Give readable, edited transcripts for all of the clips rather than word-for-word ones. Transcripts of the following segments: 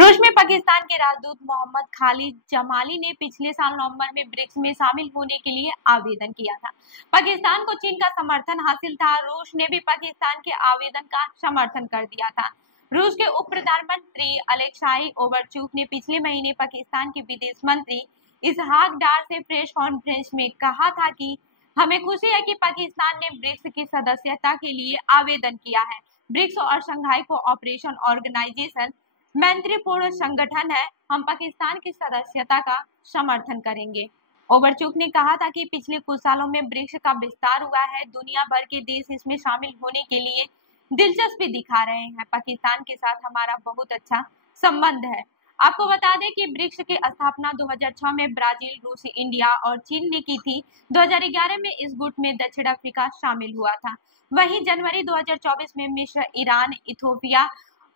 रूस में पाकिस्तान के राजदूत मोहम्मद खालिद जमाली ने पिछले साल नवंबर में ब्रिक्स में शामिल होने के लिए आवेदन किया था। पाकिस्तान को चीन का समर्थन हासिल था। रूस ने भी पाकिस्तान के आवेदन का समर्थन कर दिया था। रूस के उप प्रधानमंत्री अलेक्साई ओवरचूक ने पिछले महीने पाकिस्तान के विदेश मंत्री इसहाक डार से प्रेस कॉन्फ्रेंस में कहा था कि हमें खुशी है कि पाकिस्तान ने ब्रिक्स की सदस्यता के लिए आवेदन किया है। ब्रिक्स और शंघाई कोऑपरेशन ऑर्गेनाइजेशन मैत्रीपूर्ण संगठन है। हम पाकिस्तान की सदस्यता का समर्थन करेंगे। ओवरचूक ने कहा था कि पिछले कुछ सालों में ब्रिक्स का विस्तार हुआ है। दुनिया भर के देश इसमें शामिल होने के लिए दिलचस्पी दिखा रहे हैं। पाकिस्तान के साथ हमारा बहुत अच्छा संबंध है। आपको बता दें कि ब्रिक्स की स्थापना 2006 में ब्राजील, रूस, इंडिया और चीन ने की थी। 2011 में इस गुट में दक्षिण अफ्रीका शामिल हुआ था। वहीं जनवरी 2024 में मिस्र, ईरान, इथियोपिया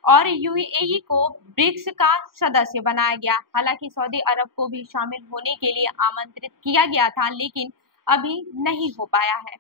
और यूएई को ब्रिक्स का सदस्य बनाया गया। हालांकि सऊदी अरब को भी शामिल होने के लिए आमंत्रित किया गया था, लेकिन अभी नहीं हो पाया है।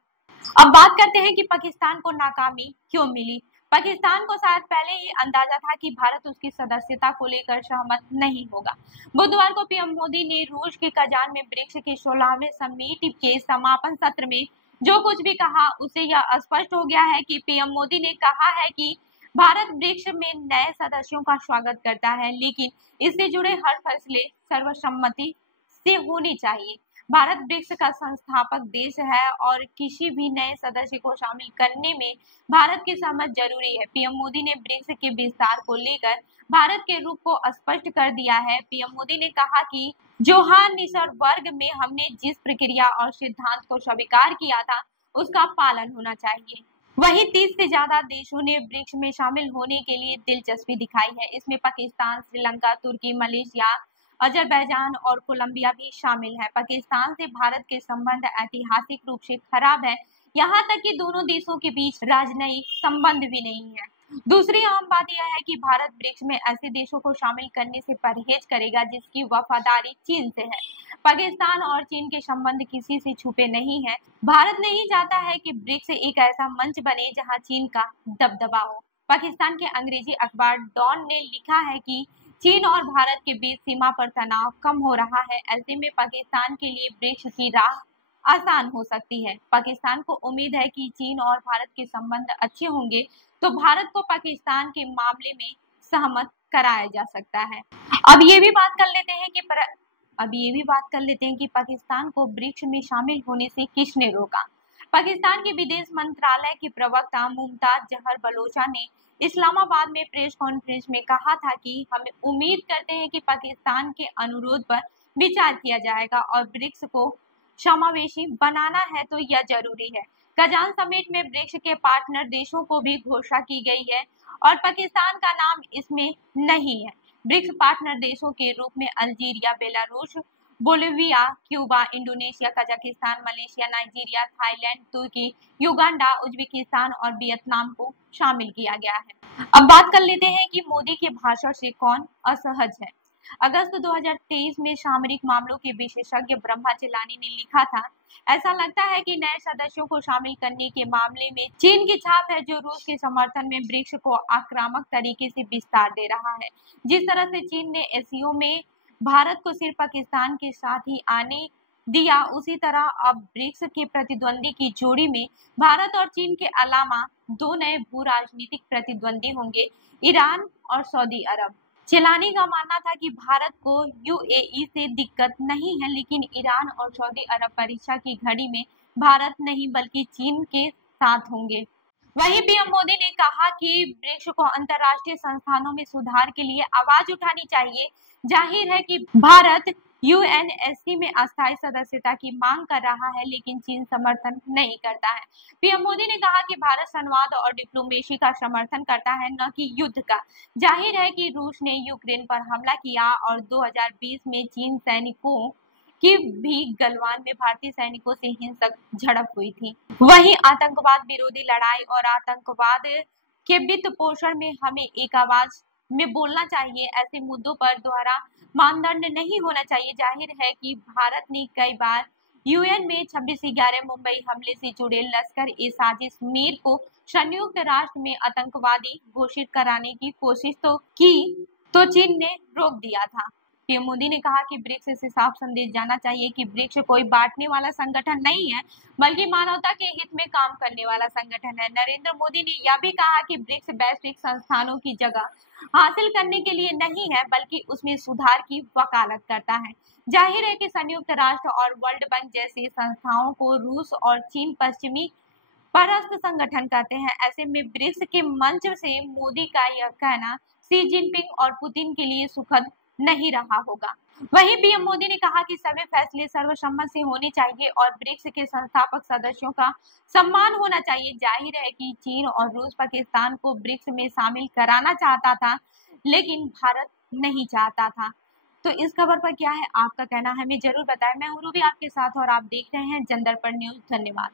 अब बात करते हैं कि पाकिस्तान को नाकामी क्यों मिली। पाकिस्तान को शायद पहले ही अंदाजा था कि भारत उसकी सदस्यता को लेकर सहमत नहीं होगा। बुधवार को पीएम मोदी ने रूस के कजान में ब्रिक्स के 16वें समिट के समापन सत्र में जो कुछ भी कहा, उससे यह स्पष्ट हो गया है कि पीएम मोदी ने कहा है कि भारत ब्रिक्स में नए सदस्यों का स्वागत करता है, लेकिन इससे जुड़े हर फैसले सर्वसम्मति से होने चाहिए। भारत ब्रिक्स का संस्थापक देश है और किसी भी नए सदस्य को शामिल करने में भारत की सहमति जरूरी है। पीएम मोदी ने ब्रिक्स के विस्तार को लेकर भारत के रुख को स्पष्ट कर दिया है। पीएम मोदी ने कहा कि जोहानिसबर्ग में हमने जिस प्रक्रिया और सिद्धांत को स्वीकार किया था, उसका पालन होना चाहिए। वहीं 30 से ज्यादा देशों ने ब्रिक्स में शामिल होने के लिए दिलचस्पी दिखाई है। इसमें पाकिस्तान, श्रीलंका, तुर्की, मलेशिया, अजरबैजान और कोलंबिया भी शामिल है। पाकिस्तान से भारत के संबंध ऐतिहासिक रूप से खराब है, यहाँ तक कि दोनों देशों के बीच राजनयिक संबंध भी नहीं है। दूसरी अहम बात यह है कि भारत ब्रिक्स में ऐसे देशों को शामिल करने से परहेज करेगा जिसकी वफादारी चीन से है। पाकिस्तान और चीन के संबंध किसी से छुपे नहीं है। भारत नहीं चाहता है कि ब्रिक्स एक ऐसा मंच बने जहां चीन का दबदबा हो। पाकिस्तान के अंग्रेजी अखबार डॉन ने लिखा है कि चीन और भारत के बीच सीमा पर तनाव कम हो रहा है। ऐसे में पाकिस्तान के लिए ब्रिक्स की राह आसान हो सकती है। पाकिस्तान को उम्मीद है कि चीन और भारत के संबंध अच्छे होंगे तो भारत को पाकिस्तान के मामले में सहमत कराया जा सकता है। अब ये भी बात कर लेते हैं कि पाकिस्तान को ब्रिक्स में शामिल होने से किसने रोका। पाकिस्तान के विदेश मंत्रालय की प्रवक्ता मुमताज जहर बलोचा ने इस्लामाबाद में प्रेस कॉन्फ्रेंस में कहा था कि हम उम्मीद करते हैं कि पाकिस्तान के अनुरोध पर विचार किया जाएगा और ब्रिक्स को समावेशी बनाना है तो यह जरूरी है। कजान समिट में ब्रिक्स के पार्टनर देशों को भी घोषणा की गई है और पाकिस्तान का नाम इसमें नहीं है। ब्रिक्स पार्टनर देशों के रूप में Algeria, Belarus, Bolivia, Cuba, Indonesia, Kazakhstan, Malaysia, Nigeria, Thailand, तुर्की, युगांडा, उज्बेकिस्तान और वियतनाम को शामिल किया गया है। अब बात कर लेते हैं कि मोदी के भाषण से कौन असहज है। अगस्त 2023 में सामरिक मामलों के विशेषज्ञ ब्रह्मा चिलानी ने लिखा था, ऐसा लगता है कि नए सदस्यों को शामिल करने के मामले में चीन की छाप है, जो रूस के समर्थन में ब्रिक्स को आक्रामक तरीके से विस्तार दे रहा है। जिस तरह से चीन ने एससीओ में भारत को सिर्फ पाकिस्तान के साथ ही आने दिया, उसी तरह अब ब्रिक्स के प्रतिद्वंदी की जोड़ी में भारत और चीन के अलावा दो नए भू राजनीतिक प्रतिद्वंदी होंगे, ईरान और सऊदी अरब। चिलानी का मानना था कि भारत को यूएई से दिक्कत नहीं है, लेकिन ईरान और सऊदी अरब परीक्षा की घड़ी में भारत नहीं बल्कि चीन के साथ होंगे। वहीं पीएम मोदी ने कहा कि ब्रिक्स को अंतर्राष्ट्रीय संस्थानों में सुधार के लिए आवाज उठानी चाहिए। जाहिर है कि भारत यूएनएससी में अस्थायी सदस्यता की मांग कर रहा है, लेकिन चीन समर्थन नहीं करता है। पीएम मोदी ने कहा कि भारत संवाद और डिप्लोमेसी का समर्थन करता है, न कि युद्ध का। जाहिर है कि रूस ने यूक्रेन पर हमला किया और 2020 में चीन सैनिकों की भी गलवान में भारतीय सैनिकों से हिंसक झड़प हुई थी। वहीं आतंकवाद विरोधी लड़ाई और आतंकवाद के वित्त पोषण में हमें एक आवाज में बोलना चाहिए। ऐसे मुद्दों पर दोहरा मानदंड नहीं होना चाहिए। जाहिर है कि भारत ने कई बार यूएन में 26/11 मुंबई हमले से जुड़े लश्कर-ए-साजिश मीर को संयुक्त राष्ट्र में आतंकवादी घोषित कराने की कोशिश तो की, तो चीन ने रोक दिया था। पीएम मोदी ने कहा कि ब्रिक्स से साफ संदेश जाना चाहिए कि ब्रिक्स कोई बांटने वाला संगठन नहीं है, बल्कि मानवता के हित में काम करने वाला संगठन है। नरेंद्र मोदी ने यह भी कहा कि ब्रिक्स वैश्विक संस्थानों की जगह हासिल करने के लिए नहीं है, बल्कि उसमें सुधार की वकालत करता है। जाहिर है कि संयुक्त राष्ट्र और वर्ल्ड बैंक जैसी संस्थाओं को रूस और चीन पश्चिमी परस्त संगठन कहते हैं। ऐसे में ब्रिक्स के मंच से मोदी का यह कहना शी जिनपिंग और पुतिन के लिए सुखद नहीं रहा होगा। वहीं पीएम मोदी ने कहा कि सभी फैसले सर्वसम्मत से होने चाहिए और ब्रिक्स के संस्थापक सदस्यों का सम्मान होना चाहिए। जाहिर है कि चीन और रूस पाकिस्तान को ब्रिक्स में शामिल कराना चाहता था, लेकिन भारत नहीं चाहता था। तो इस खबर पर क्या है आपका कहना, हमें जरूर बताएं। मैं हूं रूबी आपके साथ और आप देख रहे हैं जन दर्पण न्यूज। धन्यवाद।